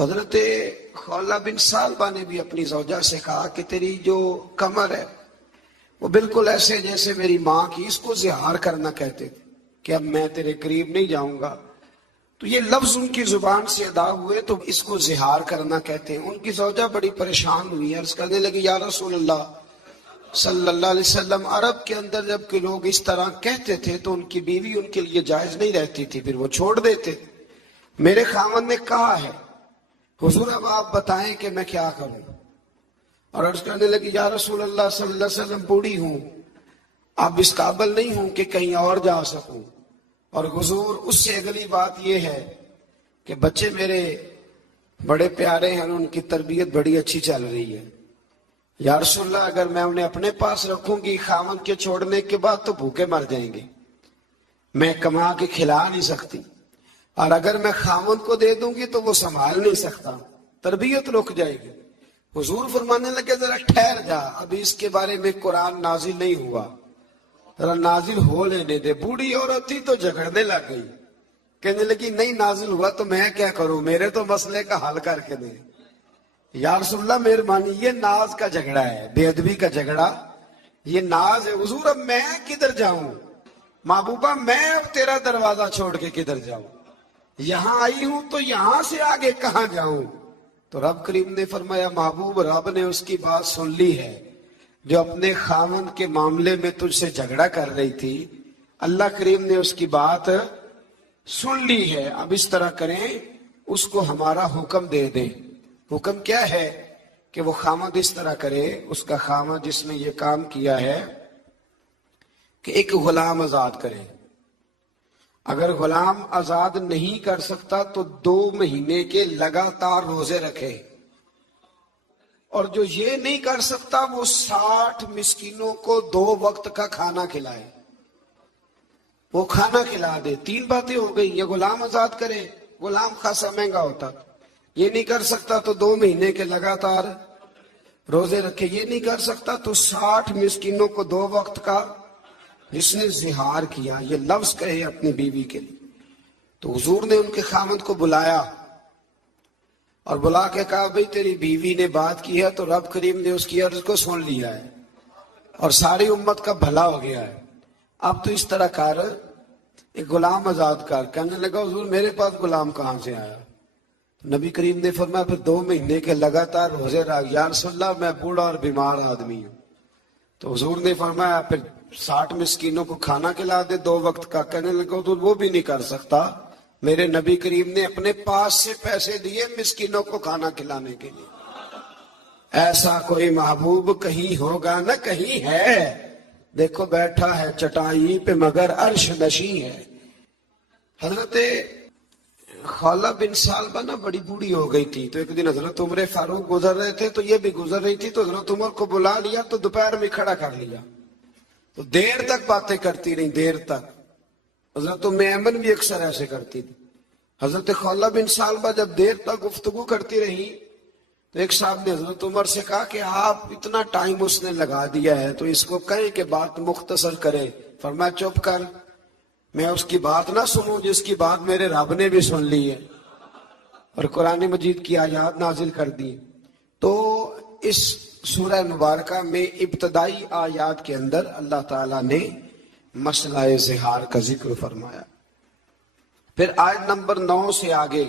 حضرت خولہ بن سالبہ نے بھی اپنی زوجہ سے کہا کہ تیری جو کمر ہے وہ بالکل ایسے جیسے میری ماں کی، اس کو زہار کرنا کہتے تھے کہ اب میں تیرے قریب نہیں جاؤں گا. تو یہ لفظ ان کی زبان سے ادا ہوئے تو اس کو زہار کرنا کہتے ہیں. ان کی زوجہ بڑی پریشان ہوئی، عرض کرنے لگی یا رسول اللہ صلی اللہ علیہ وسلم، عرب کے اندر جب کہ لوگ اس طرح کہتے تھے تو ان کی بیوی ان کے لیے جائز نہیں رہتی تھی، پھر وہ چھوڑ دیتے. میرے خاوند نے کہا ہے، حضور اب آپ بتائیں کہ میں کیا کروں. اور عرض کرنے لگی یا رسول اللہ صلی اللہ علیہ وسلم، بوڑھی ہوں، اب اس قابل نہیں ہوں کہ کہیں اور جا سکوں. اور حضور اس سے اگلی بات یہ ہے کہ بچے میرے بڑے پیارے ہیں اور ان کی تربیت بڑی اچھی چل رہی ہے. یا رسول اللہ اگر میں انہیں اپنے پاس رکھوں گی خاوند کے چھوڑنے کے بعد تو بھوکے مر جائیں گے، میں کما کے کھلا نہیں سکتی. اور اگر میں خاوند کو دے دوں گی تو وہ سنبھال نہیں سکتا، تربیت رک جائے گی. حضور فرمانے لگے ذرا ٹھہر جا، ابھی اس کے بارے میں قرآن نازل نہیں ہوا، ذرا نازل ہو لینے دے. بوڑھی عورت تھی تو جھگڑنے لگ گئی، کہنے لگی نہیں نازل ہوا تو میں کیا کروں، میرے تو مسئلے کا حل کر کے دے. یا رسول اللہ مہربانی، یہ ناز کا جھگڑا ہے، بے ادبی کا جھگڑا، یہ ناز ہے. حضور اب میں کدھر جاؤں، محبوبہ میں اب تیرا دروازہ چھوڑ کے کدھر جاؤں، یہاں آئی ہوں تو یہاں سے آگے کہاں جاؤں. تو رب کریم نے فرمایا محبوب رب نے اس کی بات سن لی ہے جو اپنے خاوند کے معاملے میں تجھ سے جھگڑا کر رہی تھی. اللہ کریم نے اس کی بات سن لی ہے. اب اس طرح کریں، اس کو ہمارا حکم دے دیں. حکم کیا ہے کہ وہ خاوند اس طرح کرے، اس کا خاوند جس نے یہ کام کیا ہے کہ ایک غلام آزاد کرے. اگر غلام آزاد نہیں کر سکتا تو 2 مہینے کے لگاتار روزے رکھے، اور جو یہ نہیں کر سکتا وہ 60 مسکینوں کو 2 وقت کا کھانا کھلائے، وہ کھانا کھلا دے. 3 باتیں ہو گئی. یہ غلام آزاد کرے، غلام خاصا مہنگا ہوتا، یہ نہیں کر سکتا تو 2 مہینے کے لگاتار روزے رکھے، یہ نہیں کر سکتا تو 60 مسکینوں کو 2 وقت کا. جس نے زہار کیا، یہ لفظ کہے اپنی بیوی کے لیے، تو حضور نے ان کے خاوند کو بلایا اور بلا کے کہا بھئی تیری بیوی نے بات کی ہے تو رب کریم نے اس کی عرض کو سن لیا ہے اور ساری امت کا بھلا ہو گیا ہے. اب تو اس طرح کر، ایک غلام آزاد کر. کہنے لگا حضور میرے پاس غلام کہاں سے آیا. نبی کریم نے فرمایا پھر 2 مہینے کے لگاتار روزے رکھ. یا رسول اللہ میں بوڑھا اور بیمار آدمی ہوں. تو حضور نے فرمایا پھر 60 مسکینوں کو کھانا کھلا دے 2 وقت کا. کہنے لگا حضور وہ بھی نہیں کر سکتا، میرے نبی کریم نے اپنے پاس سے پیسے دیے مسکینوں کو کھانا کھلانے کے لیے. ایسا کوئی محبوب کہیں ہوگا نہ کہیں ہے، دیکھو بیٹھا ہے چٹائی پہ مگر عرش نشیں ہے. حضرت خولہ بن سالبہ نا بڑی بوڑھی ہو گئی تھی. تو ایک دن حضرت عمر فاروق گزر رہے تھے تو یہ بھی گزر رہی تھی. تو حضرت عمر کو بلا لیا تو دوپہر میں کھڑا کر لیا، تو دیر تک باتیں کرتی رہی، دیر تک. حضرت ام ایمن بھی اکثر ایسے کرتی تھی. حضرت خولہ بن سالبہ جب دیر تک گفتگو کرتی رہی تو ایک صاحب نے حضرت عمر سے کہا کہ آپ اتنا ٹائم اس نے لگا دیا ہے تو اس کو کہیں کہ بات مختصر کرے. فرمایا چپ کر، میں اس کی بات نہ سنوں جس کی بات میرے رب نے بھی سن لی ہے اور قرآن مجید کی آیات نازل کر دی. تو اس سورہ مبارکہ میں ابتدائی آیات کے اندر اللہ تعالیٰ نے مسئلہ زہار کا ذکر فرمایا. پھر آیت نمبر 9 سے آگے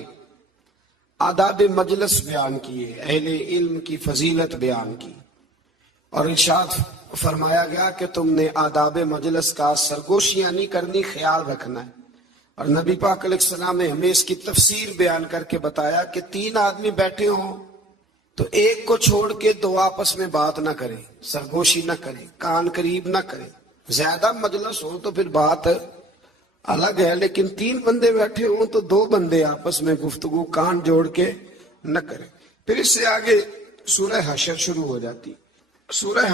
آداب مجلس بیان کیے، اہل علم کی فضیلت بیان کی، اور ارشاد فرمایا گیا کہ تم نے آداب مجلس کا سرگوشیاں نہیں کرنی، خیال رکھنا ہے. اور نبی پاک علیہ السلام نے ہمیں اس کی تفسیر بیان کر کے بتایا کہ 3 آدمی بیٹھے ہوں تو ایک کو چھوڑ کے 2 آپس میں بات نہ کریں، سرگوشی نہ کریں، کان قریب نہ کریں. زیادہ مجلس ہو تو پھر بات الگ ہے، لیکن 3 بندے بیٹھے ہوں تو 2 بندے آپس میں گفتگو کان جوڑ کے نہ کریں. پھر اس سے آگے سورہ حشر شروع ہو جاتی. سورہ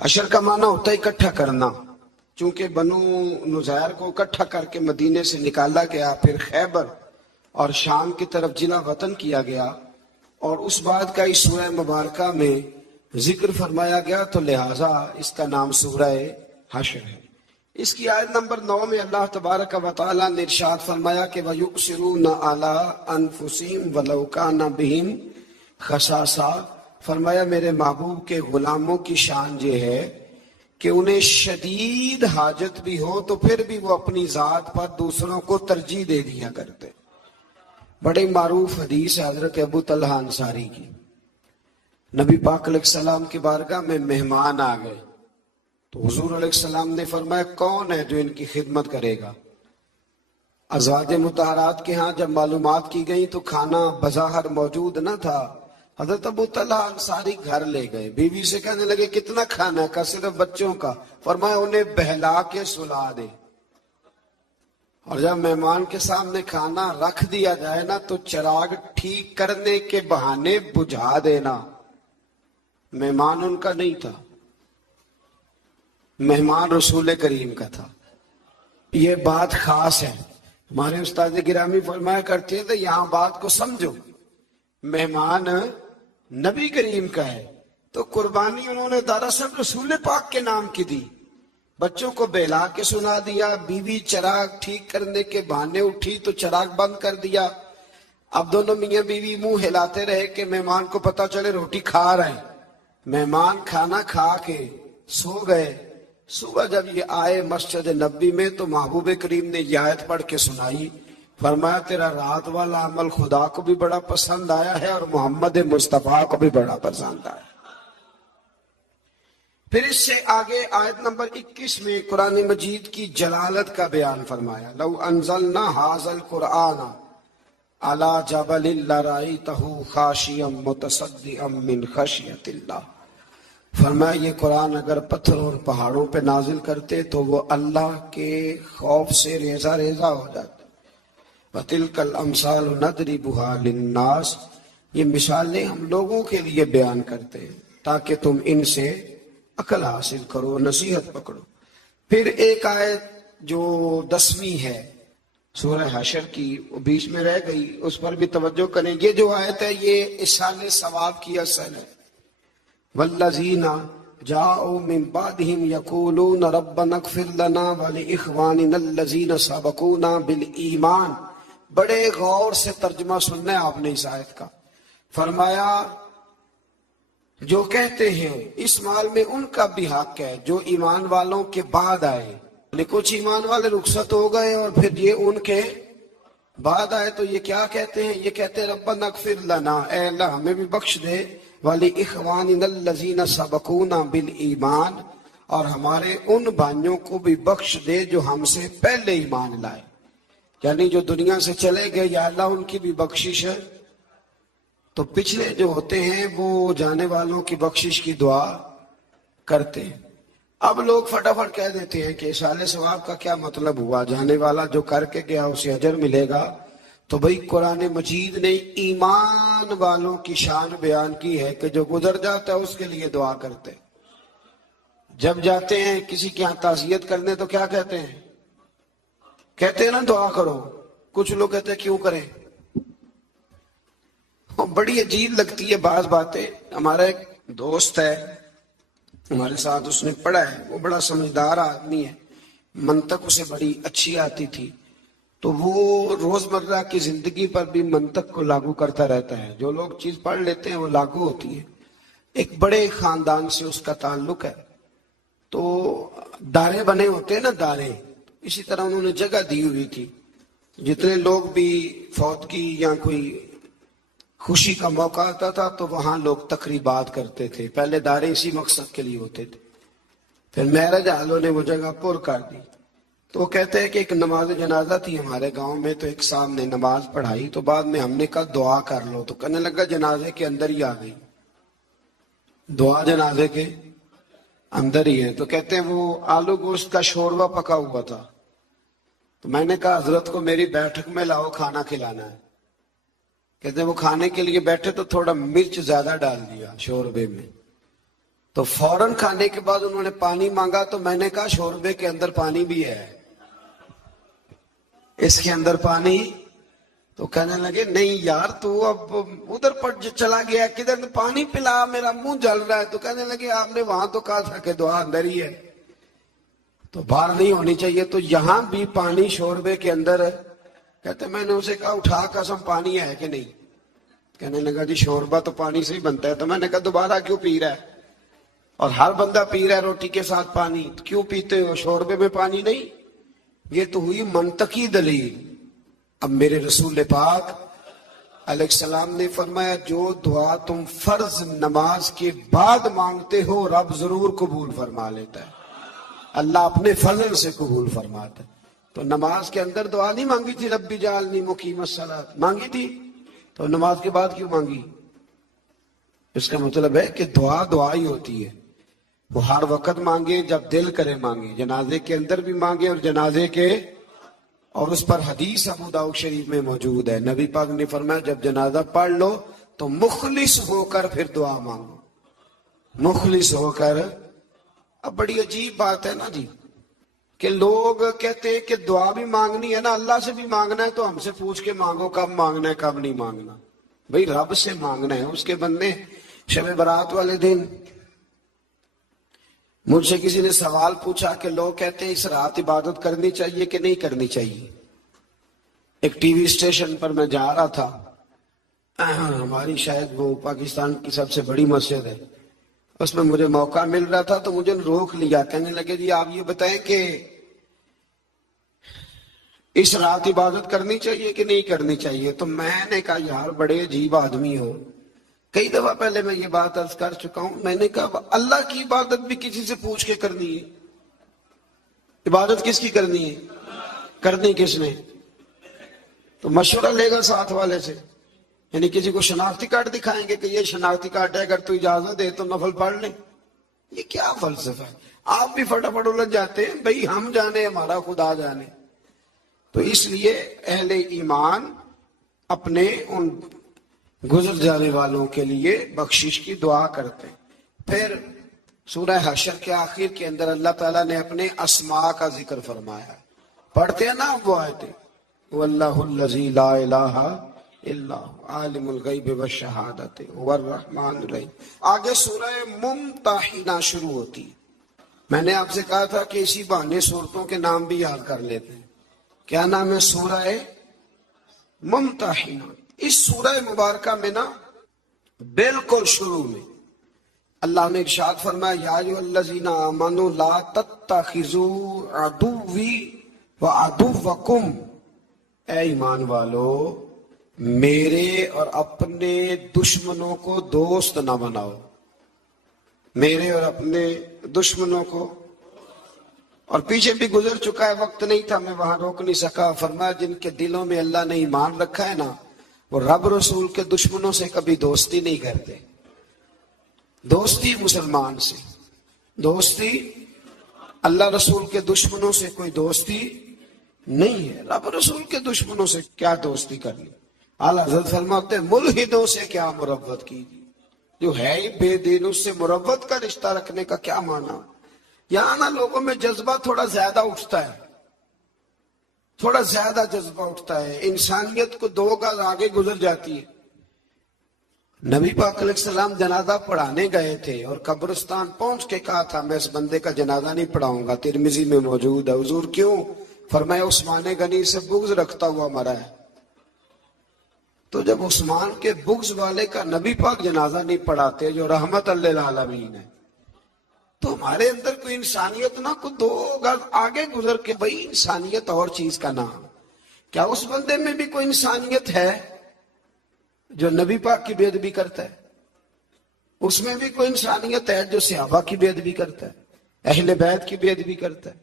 حشر کا معنی ہوتا ہے اکٹھا کرنا. چونکہ بنو نذیر کو اکٹھا کر کے مدینے سے نکالا گیا، پھر خیبر اور شام کی طرف جلا وطن کیا گیا، اور اس بات کا اس سورہ مبارکہ میں ذکر فرمایا گیا، تو لہٰذا اس کا نام سورہ حشر ہے. اس کی آیت نمبر 9 میں اللہ تبارک و تعالیٰ نے ارشاد فرمایا کہ وَيُؤْثِرُونَ عَلَىٰ أَنفُسِهِمْ وَلَوْ كَانَ بِهِمْ خَصَاصَةٌ، فرمایا میرے محبوب کے غلاموں کی شان یہ ہے کہ انہیں شدید حاجت بھی ہو تو پھر بھی وہ اپنی ذات پر دوسروں کو ترجیح دے دیا کرتے۔ بڑی معروف حدیث ہے حضرت ابو طلحہ انصاری کی۔ نبی پاک علیہ السلام کی بارگاہ میں مہمان آ گئے تو حضور علیہ السلام نے فرمایا کون ہے جو ان کی خدمت کرے گا؟ ازواج مطہرات کے ہاں جب معلومات کی گئی تو کھانا بظاہر موجود نہ تھا۔ حضرت ابو طلحہ انصاری گھر لے گئے، بیوی سے کہنے لگے کتنا کھانا ہے؟ کہا صرف بچوں کا۔ فرمایا انہیں بہلا کے سلا دے، اور جب مہمان کے سامنے کھانا رکھ دیا جائے نا تو چراغ ٹھیک کرنے کے بہانے بجھا دینا۔ مہمان ان کا نہیں تھا، مہمان رسول کریم کا تھا۔ یہ بات خاص ہے، ہمارے استاد گرامی فرمایا کرتے تھے یہاں بات کو سمجھو، مہمان نبی کریم کا ہے تو قربانی انہوں نے دراصل رسول پاک کے نام کی دی۔ بچوں کو بہلا کے سنا دیا، بیوی چراغ ٹھیک کرنے کے بہانے اٹھی تو چراغ بند کر دیا۔ اب دونوں میاں بیوی منہ ہلاتے رہے کہ مہمان کو پتا چلے روٹی کھا رہے ہیں۔ مہمان کھانا کھا کے سو گئے۔ صبح جب یہ آئے مسجد نبی میں تو محبوب کریم نے یہ آیت پڑھ کے سنائی، فرمایا تیرا رات والا عمل خدا کو بھی بڑا پسند آیا ہے اور محمد مصطفیٰ کو بھی بڑا پسند آیا۔ پھر اس سے آگے آیت نمبر 21 میں قرآن مجید کی جلالت کا بیان فرمایا، لو انزلنا هذا القرآن على جبل لرأيته خاشعا متصدعا من خشیۃ اللہ۔ فرمایا یہ قرآن اگر پتھر اور پہاڑوں پہ نازل کرتے تو وہ اللہ کے خوف سے ریزہ ریزہ ہو جاتے۔ وَتِلْكَ الْأَمْثَالُ نَضْرِبُهَا لِلنَّاسِ، یہ مثالیں ہم لوگوں کے لیے بیان کرتے ہیں تاکہ تم ان سے عقل حاصل کرو، نصیحت پکڑو۔ پھر ایک آیت جو 10ویں ہے سورہ حشر کی، وہ بیچ میں رہ گئی، اس پر بھی توجہ کریں۔ یہ جو آیت ہے یہ اصال ثواب کی اصل ہے۔ والذین جاءوا من بعدهم یقولون ربنا اغفر لنا ولاخواننا الذین سبقونا بالایمان۔ بڑے غور سے ترجمہ سننا ہے آپ نے اس آیت کا۔ فرمایا جو کہتے ہیں اس مال میں ان کا بھی حق ہے جو ایمان والوں کے بعد آئے، یعنی کچھ ایمان والے رخصت ہو گئے اور پھر یہ ان کے بعد آئے تو یہ کیا کہتے ہیں؟ یہ کہتے ہیں ربنا اغفر لنا، اے اللہ ہمیں بھی بخش دے، ولاخواننا الذین سبقونا بالایمان، اور ہمارے ان بھائیوں کو بھی بخش دے جو ہم سے پہلے ایمان لائے، یعنی جو دنیا سے چلے گئے یا اللہ ان کی بھی بخشش ہے۔ تو پچھلے جو ہوتے ہیں وہ جانے والوں کی بخشش کی دعا کرتے ہیں۔ اب لوگ فٹافٹ کہہ دیتے ہیں کہ اصال ثواب کا کیا مطلب ہوا؟ جانے والا جو کر کے گیا اسے اجر ملے گا۔ تو بھئی قرآن مجید نے ایمان والوں کی شان بیان کی ہے کہ جو گزر جاتا ہے اس کے لیے دعا کرتے۔ جب جاتے ہیں کسی کی یہاں تعزیت کرنے تو کیا کہتے ہیں؟ کہتے ہیں نا دعا کرو۔ کچھ لوگ کہتے ہیں کیوں کریں؟ بڑی عجیب لگتی ہے بعض باتیں۔ ہمارا ایک دوست ہے ہمارے ساتھ، اس نے پڑھا ہے، وہ بڑا سمجھدار آدمی ہے، منطق اسے بڑی اچھی آتی تھی، تو وہ روزمرہ کی زندگی پر بھی منطق کو لاگو کرتا رہتا ہے۔ جو لوگ چیز پڑھ لیتے ہیں وہ لاگو ہوتی ہے۔ ایک بڑے خاندان سے اس کا تعلق ہے، تو دارے بنے ہوتے ہیں نا دارے، اسی طرح انہوں نے جگہ دی ہوئی تھی، جتنے لوگ بھی فوتگی یا کوئی خوشی کا موقع آتا تھا تو وہاں لوگ تقریبات کرتے تھے۔ پہلے دارے اسی مقصد کے لیے ہوتے تھے، پھر مہرج والوں نے وہ جگہ پر کر دی۔ تو وہ کہتے ہیں کہ ایک نماز جنازہ تھی ہمارے گاؤں میں، تو ایک صاحب نے نماز پڑھائی تو بعد میں ہم نے کہا دعا کر لو، تو کہنے لگا جنازے کے اندر ہی آ گئی، دعا جنازے کے اندر ہی ہے۔ تو کہتے ہیں وہ آلو گوشت کا شوربہ پکا ہوا تھا، تو میں نے کہا حضرت کو میری بیٹھک میں لاؤ، کھانا کھلانا ہے۔ کہتے ہیں وہ کھانے کے لیے بیٹھے تو تھوڑا مرچ زیادہ ڈال دیا شوربے میں، تو فوراً کھانے کے بعد انہوں نے پانی مانگا، تو میں نے کہا شوربے کے اندر پانی بھی ہے، اس کے اندر پانی؟ تو کہنے لگے نہیں یار تو اب ادھر پر چلا گیا، کدھر پانی پلا، میرا منہ جل رہا ہے۔ تو کہنے لگے آپ نے وہاں تو کہا تھا کہ دعا اندر ہی ہے۔ تو باہر نہیں ہونی چاہیے. تو یہاں بھی پانی شوربے کے اندر ہے. کہتے میں نے اسے کہا اٹھا قسم پانی ہے کہ نہیں؟ کہنے لگا جی شوربہ تو پانی سے ہی بنتا ہے. تو میں نے کہا دوبارہ کیوں پی رہا ہے؟ اور ہر بندہ پی رہا ہے روٹی کے ساتھ پانی, کیوں پیتے ہو؟ شوربے میں پانی نہیں. یہ تو ہوئی منطقی دلیل. اب میرے رسول پاک علیہ السلام نے فرمایا جو دعا تم فرض نماز کے بعد مانگتے ہو رب ضرور قبول فرما لیتا ہے. اللہ اپنے فضل سے قبول فرماتا ہے. تو نماز کے اندر دعا نہیں مانگی تھی ربی جعلنی مقیم الصلاۃ؟ مانگی تھی. تو نماز کے بعد کیوں مانگی؟ اس کا مطلب ہے کہ دعا ہی ہوتی ہے. وہ ہر وقت مانگے جب دل کرے مانگے, جنازے کے اندر بھی مانگے اور جنازے کے, اور اس پر حدیث ابو داؤد شریف میں موجود ہے. نبی پاک نے فرمایا جب جنازہ پڑھ لو تو مخلص ہو کر پھر دعا مانگو. مخلص ہو کر. اب بڑی عجیب بات ہے نا جی کہ لوگ کہتے ہیں کہ دعا بھی مانگنی ہے نا, اللہ سے بھی مانگنا ہے, تو ہم سے پوچھ کے مانگو کب مانگنا ہے کب نہیں مانگنا. بھئی رب سے مانگنا ہے. اس کے بندے شب برات والے دن مجھ سے کسی نے سوال پوچھا کہ لوگ کہتے ہیں اس رات عبادت کرنی چاہیے کہ نہیں کرنی چاہیے. ایک ٹی وی اسٹیشن پر میں جا رہا تھا, ہماری شاید وہ پاکستان کی سب سے بڑی مسجد ہے, اس میں مجھے موقع مل رہا تھا تو مجھے روک لیا. کہنے لگے جی آپ یہ بتائیں کہ اس رات عبادت کرنی چاہیے کہ نہیں کرنی چاہیے. تو میں نے کہا یار بڑے عجیب آدمی ہو. کئی دفعہ پہلے میں یہ بات عرض کر چکا ہوں. میں نے کہا اللہ کی عبادت بھی کسی سے پوچھ کے کرنی ہے. عبادت کس کی کرنی ہے؟ کرنی کس نے؟ تو مشورہ لے گا ساتھ والے سے, یعنی کسی کو شناختی کارڈ دکھائیں گے کہ یہ شناختی کارڈ ہے اگر تو اجازت دے تو نفل پڑھ لیں. یہ کیا فلسفہ ہے؟ آپ بھی فٹافٹ الجھ جاتے ہیں. بھئی ہم جانے ہمارا خدا جانے. تو اس لیے اہل ایمان اپنے ان گزر جانے والوں کے لیے بخشش کی دعا کرتے ہیں. پھر سورہ حشر کے آخر کے اندر اللہ تعالیٰ نے اپنے اسماء کا ذکر فرمایا. پڑھتے ہیں نا وہ آیتیں, واللہ الذی لا الہ الا هو عالم الغیب والشہادۃ هو الرحمن الرحیم. آگے سورہ ممتحنہ شروع ہوتی ہے. میں نے آپ سے کہا تھا کہ اسی بہانے صورتوں کے نام بھی یاد کر لیتے ہیں. کیا نام ہے؟ سورہ ممتحنہ. اس سورہ مبارکہ میں نا بالکل شروع میں اللہ نے ارشاد فرمایا یا ایھا الذین آمنوا لا تتخذوا عدوی وعدوکم, اے ایمان والو میرے اور اپنے دشمنوں کو دوست نہ بناؤ. میرے اور اپنے دشمنوں کو, اور پیچھے بھی گزر چکا ہے, وقت نہیں تھا میں وہاں روک نہیں سکا. فرمایا جن کے دلوں میں اللہ نے ایمان رکھا ہے نا وہ رب رسول کے دشمنوں سے کبھی دوستی نہیں کرتے. دوستی مسلمان سے, دوستی اللہ رسول کے دشمنوں سے کوئی دوستی نہیں ہے. رب رسول کے دشمنوں سے کیا دوستی کرنی. اعلیٰ حضرت فرماتے ہیں ملحدوں سے کیا مروت کیجیے, جو ہے ہی بے دین اس سے مروت کا رشتہ رکھنے کا کیا معنی. یہاں نا لوگوں میں جذبہ تھوڑا زیادہ اٹھتا ہے, تھوڑا زیادہ جذبہ اٹھتا ہے. انسانیت کو دو گز آگے گزر جاتی ہے. نبی پاک علیہ السلام جنازہ پڑھانے گئے تھے اور قبرستان پہنچ کے کہا تھا میں اس بندے کا جنازہ نہیں پڑھاؤں گا. ترمذی میں موجود ہے. حضور کیوں؟ فرمایا عثمان غنی سے بغض رکھتا ہوا مرا ہے. تو جب عثمان کے بغض والے کا نبی پاک جنازہ نہیں پڑھاتے جو رحمت للعالمین ہے, تو ہمارے اندر کوئی انسانیت نہ کو دو گز آگے گزر کے بھئی انسانیت اور چیز کا نام. کیا اس بندے میں بھی کوئی انسانیت ہے جو نبی پاک کی بے ادبی کرتا ہے؟ اس میں بھی کوئی انسانیت ہے جو صحابہ کی بے ادبی کرتا ہے, اہل بیت کی بے ادبی کرتا ہے؟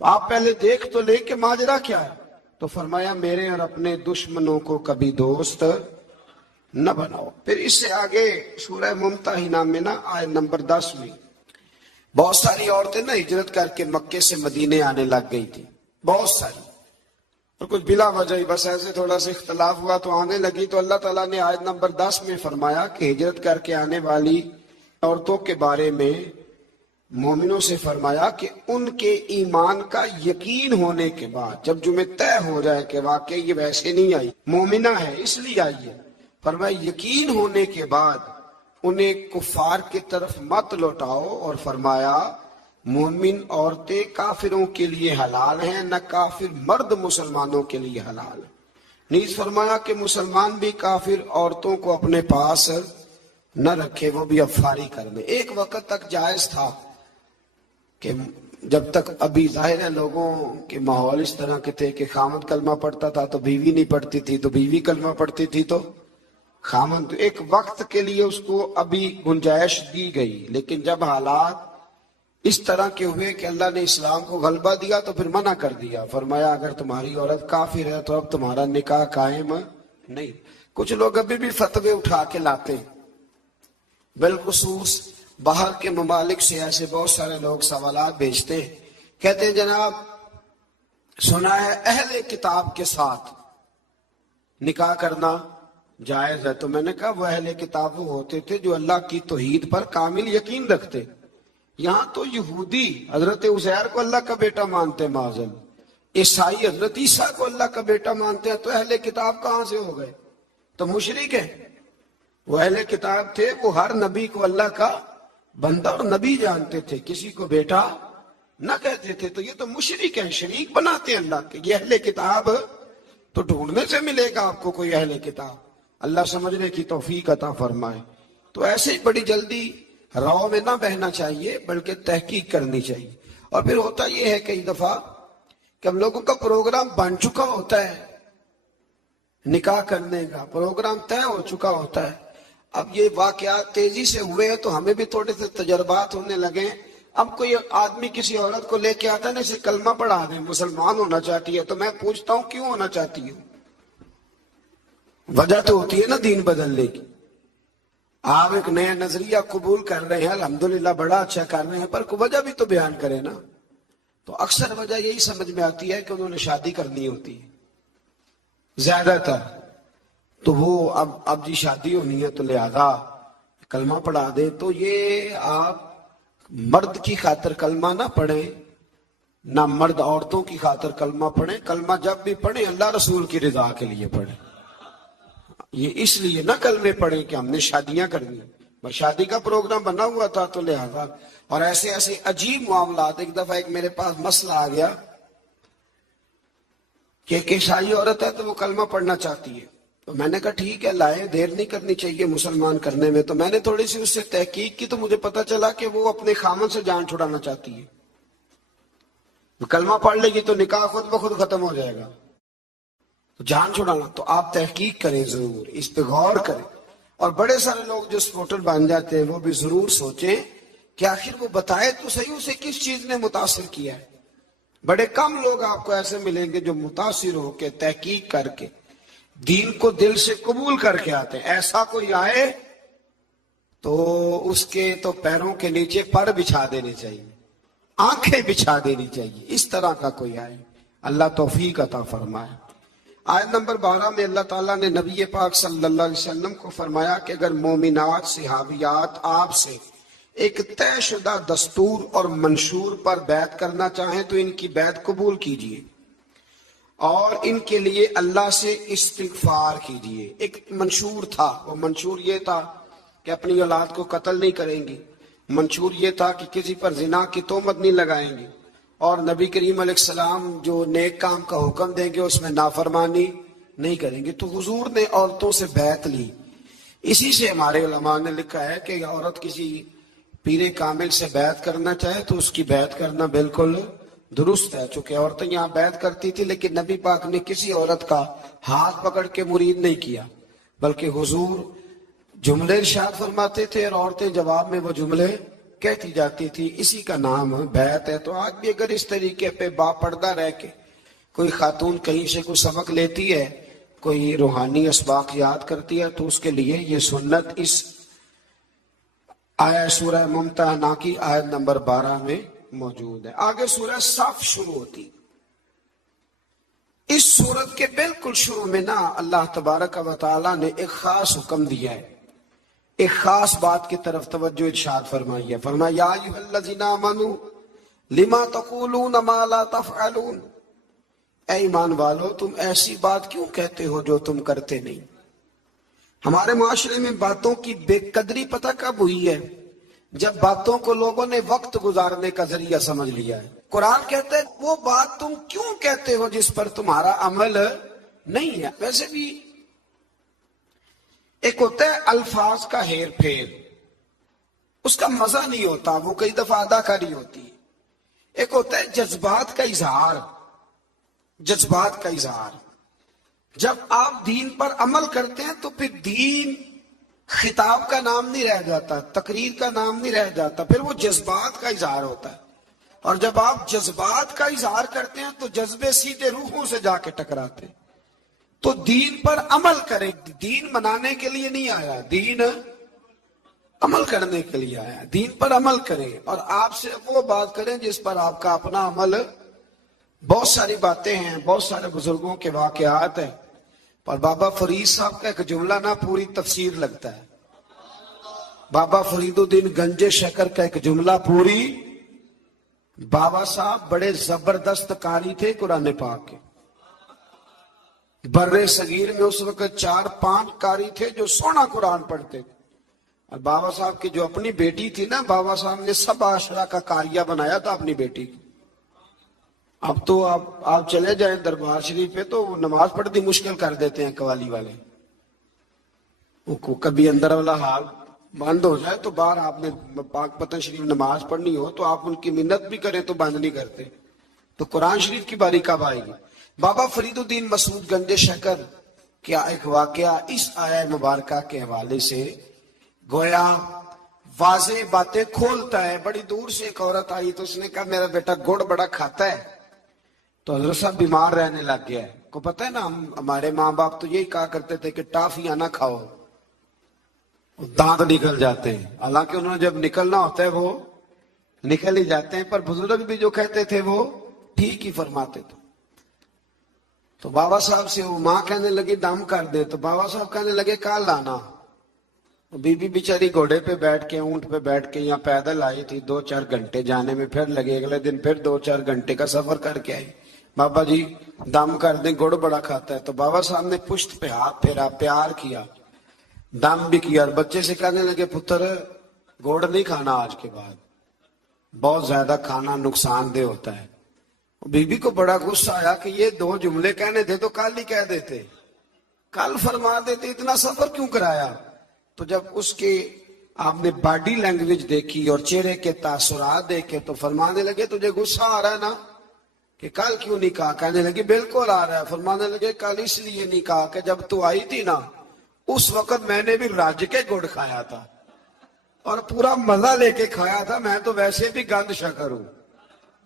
تو آپ پہلے دیکھ تو لے کہ ماجرا کیا ہے. تو فرمایا میرے اور اپنے دشمنوں کو کبھی دوست نہ بناؤ. پھر اس سے آگے سورہ ممتحنہ میں نا آیت نمبر 10 میں بہت ساری عورتیں نا ہجرت کر کے مکے سے مدینے آنے لگ گئی تھی, بہت ساری, اور کچھ بلا وجہ ہی بس ایسے تھوڑا سا اختلاف ہوا تو آنے لگی. تو اللہ تعالیٰ نے آیت نمبر 10 میں فرمایا کہ ہجرت کر کے آنے والی عورتوں کے بارے میں مومنوں سے فرمایا کہ ان کے ایمان کا یقین ہونے کے بعد جب جمعہ طے ہو جائے کہ واقعی یہ ویسے نہیں آئی, مومنہ ہے اس لیے آئی ہے, فرمایا یقین ہونے کے بعد انہیں کفار کی طرف مت لوٹاؤ, اور فرمایا مومن عورتیں کافروں کے لیے حلال ہیں، نہ کافر مرد مسلمانوں کے لیے حلال ہیں۔ نیز فرمایا کہ مسلمان بھی کافر عورتوں کو اپنے پاس نہ رکھے، وہ بھی اب فاری کر دیں۔ ایک وقت تک جائز تھا کہ جب تک ابھی ظاہر ہے لوگوں کے ماحول اس طرح کے تھے کہ خامد کلمہ پڑھتا تھا تو بیوی نہیں پڑھتی تھی، تو بیوی کلمہ پڑھتی تھی تو خامد، تو ایک وقت کے لیے اس کو ابھی گنجائش دی گئی، لیکن جب حالات اس طرح کے ہوئے کہ اللہ نے اسلام کو غلبہ دیا تو پھر منع کر دیا، فرمایا اگر تمہاری عورت کافر ہے تو اب تمہارا نکاح قائم نہیں۔ کچھ لوگ ابھی بھی فتوے اٹھا کے لاتے ہیں، بالخصوص باہر کے ممالک سے ایسے بہت سارے لوگ سوالات بھیجتے ہیں، کہتے ہیں جناب سنا ہے اہل کتاب کے ساتھ نکاح کرنا جائز ہے، تو میں نے کہا وہ اہل کتاب وہ ہوتے تھے جو اللہ کی توحید پر کامل یقین رکھتے۔ یہاں تو یہودی حضرت عزیر کو اللہ کا بیٹا مانتے معاذ اللہ، عیسائی حضرت عیسیٰ کو اللہ کا بیٹا مانتے ہیں، تو اہل کتاب کہاں سے ہو گئے؟ تو مشرک ہیں۔ وہ اہل کتاب تھے، وہ ہر نبی کو اللہ کا بندہ اور نبی جانتے تھے، کسی کو بیٹا نہ کہتے تھے، تو یہ تو مشرک ہیں، شریک بناتے ہیں اللہ کے۔ یہ اہل کتاب تو ڈھونڈنے سے ملے گا آپ کو کوئی اہل کتاب، اللہ سمجھنے کی توفیق عطا فرمائے۔ تو ایسے ہی بڑی جلدی راؤ میں نہ بہنا چاہیے بلکہ تحقیق کرنی چاہیے۔ اور پھر ہوتا یہ ہے کئی دفعہ کہ ہم لوگوں کا پروگرام بن چکا ہوتا ہے، نکاح کرنے کا پروگرام طے ہو چکا ہوتا ہے، اب یہ واقعات تیزی سے ہوئے ہیں تو ہمیں بھی تھوڑے سے تجربات ہونے لگے ہیں۔ اب کوئی آدمی کسی عورت کو لے کے آتا ہے نا، اسے کلمہ پڑھا دیں، مسلمان ہونا چاہتی ہے، تو میں پوچھتا ہوں کیوں ہونا چاہتی ہوں؟ وجہ تو ہوتی ہے نا دین بدلنے کی۔ آپ ایک نیا نظریہ قبول کر رہے ہیں، الحمدللہ بڑا اچھا کر رہے ہیں، پر کوئی وجہ بھی تو بیان کرے نا۔ تو اکثر وجہ یہی سمجھ میں آتی ہے کہ انہوں نے شادی کرنی ہوتی ہے زیادہ تر، تو وہ اب جی شادی ہونی ہے تو لہذا کلمہ پڑھا دیں۔ تو یہ آپ مرد کی خاطر کلمہ نہ پڑھیں، نہ مرد عورتوں کی خاطر کلمہ پڑھیں۔ کلمہ جب بھی پڑھیں اللہ رسول کی رضا کے لیے پڑھیں، یہ اس لیے نہ کلمے پڑھیں کہ ہم نے شادیاں کرنی، بس شادی کا پروگرام بنا ہوا تھا تو لہذا۔ اور ایسے ایسے عجیب معاملات، ایک دفعہ ایک میرے پاس مسئلہ آ گیا کہ ایک عیسائی عورت ہے تو وہ کلمہ پڑھنا چاہتی ہے، تو میں نے کہا ٹھیک ہے لائے، دیر نہیں کرنی چاہیے مسلمان کرنے میں۔ تو میں نے تھوڑی سی اس سے تحقیق کی تو مجھے پتا چلا کہ وہ اپنے خامن سے جان چھڑانا چاہتی ہے، کلمہ پڑھ لے گی تو نکاح خود بخود ختم ہو جائے گا، تو جان چھڑانا۔ تو آپ تحقیق کریں ضرور، اس پہ غور کریں، اور بڑے سارے لوگ جو سپورٹر بن جاتے ہیں وہ بھی ضرور سوچیں کہ آخر وہ بتائے تو صحیح اسے کس چیز نے متاثر کیا ہے۔ بڑے کم لوگ آپ کو ایسے ملیں گے جو متاثر ہو کے تحقیق کر کے دین کو دل سے قبول کر کے آتے ہیں۔ ایسا کوئی آئے تو اس کے تو پیروں کے نیچے پر بچھا دینے چاہیے، آنکھیں بچھا دینی چاہیے، اس طرح کا کوئی آئے، اللہ توفیق عطا فرمائے۔ آیت نمبر 12 میں اللہ تعالیٰ نے نبی پاک صلی اللہ علیہ وسلم کو فرمایا کہ اگر مومنات صحابیات آپ سے ایک طے شدہ دستور اور منشور پر بیعت کرنا چاہیں تو ان کی بیعت قبول کیجیے اور ان کے لیے اللہ سے استغفار کیجیے۔ ایک منشور تھا، وہ منشور یہ تھا کہ اپنی اولاد کو قتل نہیں کریں گے، منشور یہ تھا کہ کسی پر زنا کی تہمت نہیں لگائیں گے، اور نبی کریم علیہ السلام جو نیک کام کا حکم دیں گے اس میں نافرمانی نہیں کریں گے۔ تو حضور نے عورتوں سے بیعت لی، اسی سے ہمارے علماء نے لکھا ہے کہ عورت کسی پیر کامل سے بیعت کرنا چاہے تو اس کی بیعت کرنا بالکل درست ہے، چونکہ عورتیں یہاں بیعت کرتی تھی لیکن نبی پاک نے کسی عورت کا ہاتھ پکڑ کے مرید نہیں کیا، بلکہ حضور جملے ارشاد فرماتے تھے اور عورتیں جواب میں وہ جملے کہتی جاتی تھی، اسی کا نام بیعت ہے۔ تو آج بھی اگر اس طریقے پہ با پردہ رہ کے کوئی خاتون کہیں سے کوئی سبق لیتی ہے، کوئی روحانی اسباق یاد کرتی ہے، تو اس کے لیے یہ سنت اس آیا سورہ ممتحنہ کی آیت نمبر 12 میں موجود ہے۔ آگے سورہ صف شروع ہوتی، اس سورت کے بالکل شروع میں نا اللہ تبارک و تعالی نے ایک خاص حکم دیا ہے، ایک خاص بات کی طرف توجہ ارشاد فرمائی ہے۔ فرمایا یا ایھا الذین آمنوا لما تقولون ما لا تفعلون، اے ایمان والو تم ایسی بات کیوں کہتے ہو جو تم کرتے نہیں۔ ہمارے معاشرے میں باتوں کی بے قدری پتہ کب ہوئی ہے؟ جب باتوں کو لوگوں نے وقت گزارنے کا ذریعہ سمجھ لیا ہے۔ قرآن کہتا ہے وہ بات تم کیوں کہتے ہو جس پر تمہارا عمل نہیں ہے۔ ویسے بھی ایک ہوتا ہے الفاظ کا ہیر پھیر، اس کا مزہ نہیں ہوتا، وہ کئی دفعہ اداکاری ہوتی ہے۔ ایک ہوتا ہے جذبات کا اظہار، جذبات کا اظہار۔ جب آپ دین پر عمل کرتے ہیں تو پھر دین خطاب کا نام نہیں رہ جاتا، تقریر کا نام نہیں رہ جاتا، پھر وہ جذبات کا اظہار ہوتا ہے۔ اور جب آپ جذبات کا اظہار کرتے ہیں تو جذبے سیدھے روحوں سے جا کے ٹکراتے ہیں۔ تو دین پر عمل کریں، دین منانے کے لیے نہیں آیا، دین عمل کرنے کے لیے آیا۔ دین پر عمل کریں اور آپ سے وہ بات کریں جس پر آپ کا اپنا عمل۔ بہت ساری باتیں ہیں، بہت سارے بزرگوں کے واقعات ہیں، پر بابا فرید صاحب کا ایک جملہ نہ پوری تفسیر لگتا ہے۔ بابا فرید الدین گنج شکر کا ایک جملہ پوری۔ بابا صاحب بڑے زبردست قاری تھے قرآن پاک کے۔ بر صغیر میں اس وقت 4-5 قاری تھے جو سونا قرآن پڑھتے تھے۔ اور بابا صاحب کی جو اپنی بیٹی تھی نا، بابا صاحب نے سب عاشرہ کا قاریہ بنایا تھا اپنی بیٹی کو۔ اب تو آپ چلے جائیں دربار شریف پہ تو وہ نماز پڑھتی مشکل کر دیتے ہیں قوالی والے۔ کبھی اندر والا حال بند ہو جائے تو باہر آپ نے پاک پتن شریف نماز پڑھنی ہو تو آپ ان کی منت بھی کریں تو بند نہیں کرتے۔ تو قرآن شریف کی باری کب آئے گی؟ بابا فرید الدین مسعود گنج شکر کیا ایک واقعہ اس آیہ مبارکہ کے حوالے سے گویا واضح باتیں کھولتا ہے۔ بڑی دور سے ایک عورت آئی تو اس نے کہا میرا بیٹا گڑ بڑا کھاتا ہے، تو حضرت صاحب بیمار رہنے لگ گیا ہے۔ کو پتہ ہے نا، ہمارے ماں باپ تو یہی کہا کرتے تھے کہ ٹافیاں نہ کھاؤ، دانت نکل جاتے ہیں۔ حالانکہ انہوں نے جب نکلنا ہوتا ہے وہ نکل ہی جاتے ہیں، پر بزرگ بھی جو کہتے تھے وہ ٹھیک ہی فرماتے تھے۔ تو بابا صاحب سے وہ ماں کہنے لگی دم کر دے، تو بابا صاحب کہنے لگے کال لانا۔ بی بی بیچاری گھوڑے پہ بیٹھ کے، اونٹ پہ بیٹھ کے یہاں پیدل آئی تھی، 2-4 گھنٹے جانے میں پھر لگے، اگلے دن پھر 2-4 گھنٹے کا سفر کر کے آئی۔ بابا جی دم کر دیں، گڑ بڑا کھاتا ہے۔ تو بابا صاحب نے پشت پہ ہاتھ پھیرا، پیار کیا، دم بھی کیا، اور بچے سے کہنے لگے پتر گڑ نہیں کھانا آج کے بعد، بہت زیادہ کھانا نقصان دہ ہوتا ہے۔ بی بی کو بڑا غصہ آیا کہ یہ 2 جملے کہنے تھے تو کل ہی کہہ دیتے، کل فرما دیتے، اتنا سفر کیوں کرایا؟ تو جب اس کے آپ نے باڈی لینگویج دیکھی اور چہرے کے تاثرات دیکھے تو فرمانے لگے تجھے غصہ آ رہا ہے نا کہ کل کیوں نہیں کہا؟ کہنے لگے بالکل آ رہا ہے۔ فرمانے لگے کل اس لیے نہیں کہا کہ جب تو آئی تھی نا اس وقت میں نے بھی راج کے گڑ کھایا تھا اور پورا مزہ لے کے کھایا تھا، میں تو ویسے بھی گند شکر ہوں،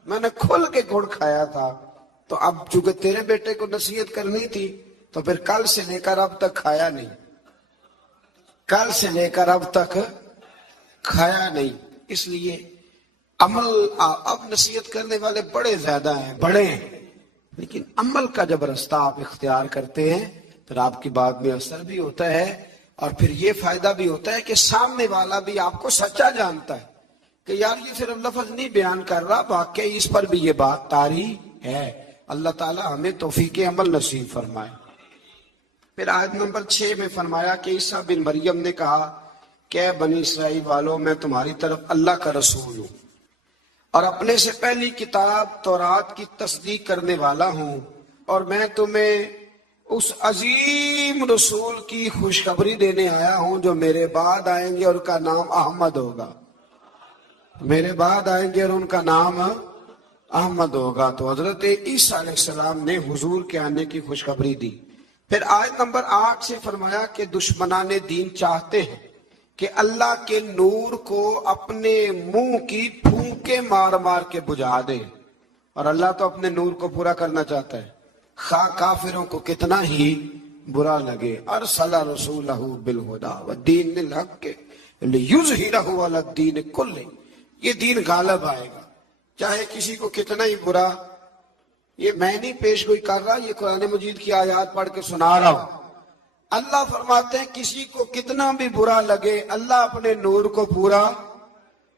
میں نے کھل کے گڑ کھایا تھا۔ تو اب چونکہ تیرے بیٹے کو نصیحت کرنی تھی تو پھر کل سے لے کر اب تک کھایا نہیں، کل سے لے کر اب تک کھایا نہیں۔ اس لیے عمل، اب نصیحت کرنے والے بڑے زیادہ ہیں، بڑے ہیں، لیکن عمل کا جب رستہ آپ اختیار کرتے ہیں پھر آپ کی بات میں اثر بھی ہوتا ہے، اور پھر یہ فائدہ بھی ہوتا ہے کہ سامنے والا بھی آپ کو سچا جانتا ہے کہ یار یہ صرف لفظ نہیں بیان کر رہا، واقعی اس پر بھی یہ بات طاری ہے۔ اللہ تعالی ہمیں توفیق عمل نصیب فرمائے۔ پھر آیت نمبر 6 میں فرمایا کہ عیسیٰ بن مریم نے کہا کہ بنی اسرائیل والوں میں تمہاری طرف اللہ کا رسول ہوں اور اپنے سے پہلی کتاب تورات کی تصدیق کرنے والا ہوں، اور میں تمہیں اس عظیم رسول کی خوشخبری دینے آیا ہوں جو میرے بعد آئیں گے اور ان کا نام احمد ہوگا، میرے بعد آئیں گے اور ان کا نام احمد ہوگا۔ تو حضرت عیسیٰ علیہ السلام نے حضور کے آنے کی خوشخبری دی۔ پھر آیت نمبر 8 سے فرمایا کہ دشمنان دین چاہتے ہیں کہ اللہ کے نور کو اپنے منہ کی پھونکے مار مار کے بجھا دے، اور اللہ تو اپنے نور کو پورا کرنا چاہتا ہے، خواہ کافروں کو کتنا ہی برا لگے۔ ارسل رسولہ بالہدی والدین الحق لیظہرہ علی الدین کلہ، یہ دین غالب آئے گا چاہے کسی کو کتنا ہی برا، یہ میں نہیں پیش گوئی کر رہا، یہ قرآن مجید کی آیات پڑھ کے سنا رہا ہوں۔ اللہ فرماتے ہیں کسی کو کتنا بھی برا لگے اللہ اپنے نور کو پورا،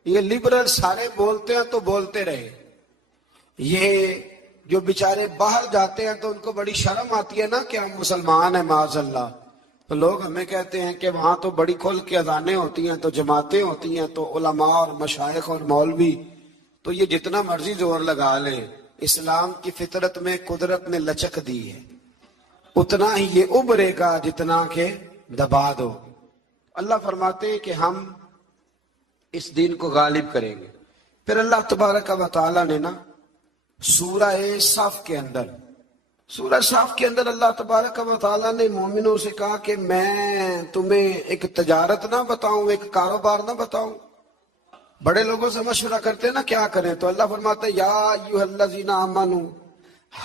یہ لبرل سارے بولتے ہیں تو بولتے رہے، یہ جو بیچارے باہر جاتے ہیں تو ان کو بڑی شرم آتی ہے نا کہ ہم مسلمان ہیں معاذ اللہ، تو لوگ ہمیں کہتے ہیں کہ وہاں تو بڑی کھل کے اذانیں ہوتی ہیں، تو جماعتیں ہوتی ہیں، تو علماء اور مشائخ اور مولوی، تو یہ جتنا مرضی زور لگا لیں، اسلام کی فطرت میں قدرت نے لچک دی ہے، اتنا ہی یہ ابھرے گا جتنا کہ دبا دو۔ اللہ فرماتے ہیں کہ ہم اس دین کو غالب کریں گے۔ پھر اللہ تبارک و تعالیٰ نے نا سورہ صف کے اندر اللہ تبارک و تعالیٰ نے مومنوں سے کہا کہ میں تمہیں ایک تجارت نہ بتاؤں، ایک کاروبار نہ بتاؤں؟ بڑے لوگوں سے مشورہ کرتے ہیں نا کیا کریں، تو اللہ فرماتا ہے یا ایھا الذین آمنوا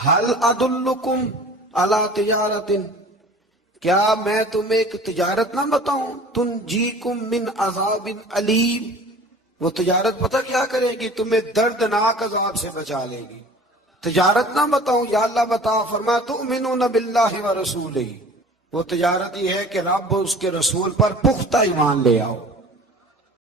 هل ادلکم علی تجارت، کیا میں تمہیں ایک تجارت نہ بتاؤں تنجیکم من عذاب علیم، وہ تجارت پتہ کیا کرے گی؟ تمہیں دردناک عذاب سے بچا لے گی۔ تجارت نہ بتاؤں؟ یا اللہ بتا۔ فرمایا تؤمنون باللہ ورسولہ، وہ تجارت یہ ہے کہ رب اور اس کے رسول پر پختہ ایمان لے آؤ۔